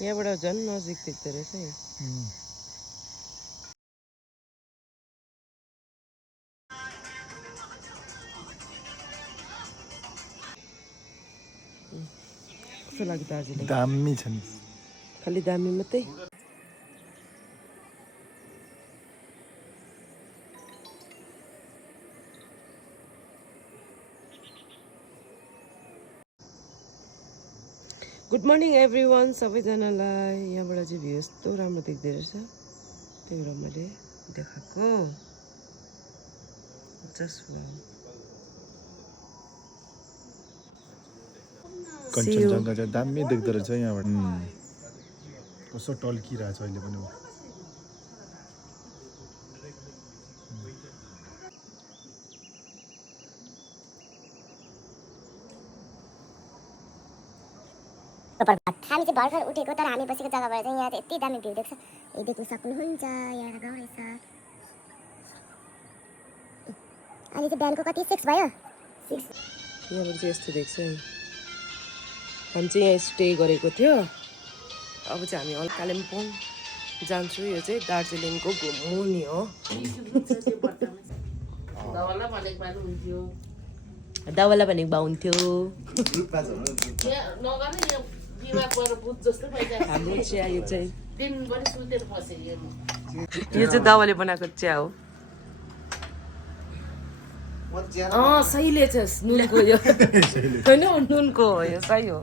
यहाँबाट झन् नजिक देख्दो रहेछ है। कस्तो लाग्यो दार्जिलिङ? दामी छ नि। खालि दामी मात्रै? गुड मर्निङ एभ्रिवान, सबैजनालाई। यहाँबाट चाहिँ भ्यू यस्तो राम्रो देख्दो रहेछ, त्यही भएर मैले देखाएको। Just wow. कञ्चनजङ्घा चाहिँ दामी देख्दो रहेछ यहाँबाट। कस्तो टल्किरहेछ अहिले पनि। हामी चाहिँ भर्खर उठेको, तर हामी बसेको जग्गाबाट चाहिँ यहाँ यति दामी भ्यू देख्छ। यो देख्न सक्नुहुन्छ, यहाँ गाउँ रहेछ। अहिले चाहिँ बिहानको कति 6 भयो? 6। यहाँबाट चाहिँ यस्तो देख्छ है। हामी चाहिँ यहाँ स्टे गरेको थियो। अब चाहिँ हामी कालिम्पोङ जान्छु। यो चाहिँ दार्जिलिङको घुम्नु नि हो। दावाला भनेको भए हुन्थ्यो। हाम्रो चिया यो चाहिँ दावाले बनाएको चिया हो। सहीले छ नुनको यो होइन, नुनको हो यो, सही हो।